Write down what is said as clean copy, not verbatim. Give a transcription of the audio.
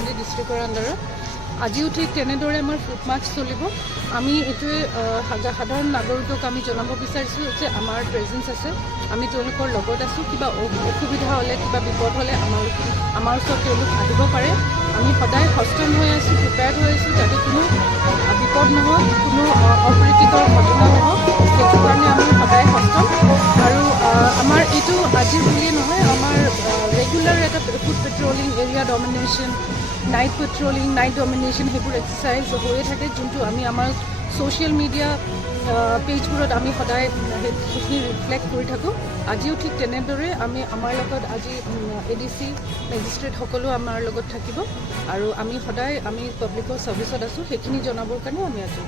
হাইলাকান্দি ডিষ্ট্ৰিক্টৰ আণ্ডাৰত আজিও ঠিক তেনেদৰে আমাৰ ফুট মাৰ্চ চলিব। আমি এইটোৱে সাধাৰণ নাগৰিকক আমি জনাব বিচাৰিছোঁ যে আমাৰ প্ৰেজেঞ্চ আছে, আমি তেওঁলোকৰ লগত আছোঁ। কিবা অসুবিধা হ'লে, কিবা বিপদ হ'লে আমাৰ ওচৰত তেওঁলোক আহিব পাৰে। আমি সদায় সচেতন হৈ আছোঁ, প্ৰিপেয়াৰ্ড হৈ আছোঁ, যাতে কোনো বিপদ নহওক, কোনো অপ্ৰীতিকৰ ঘটনা নহওক। সেইটো কাৰণে আমি সদায় সচেতন। আৰু আমাৰ এইটো আজিৰ বুলিয়ে নহয়, আমাৰ ৰেগুলাৰ এটা food patrolling, area domination, night patrolling, night domination সেইবোৰ এক্সাৰচাইজ হৈয়ে থাকে, যোনটো আমি আমাৰ ছ'চিয়েল মিডিয়া পেজবোৰত আমি সদায় সেইখিনি ৰিফ্লেক্ট কৰি থাকোঁ। আজিও ঠিক তেনেদৰে আমাৰ লগত আজি ADC মেজিষ্ট্ৰেট সকলো আমাৰ লগত থাকিব আৰু আমি সদায় পাব্লিকৰ ছাৰ্ভিচত আছোঁ, সেইখিনি জনাবৰ কাৰণে আমি আজি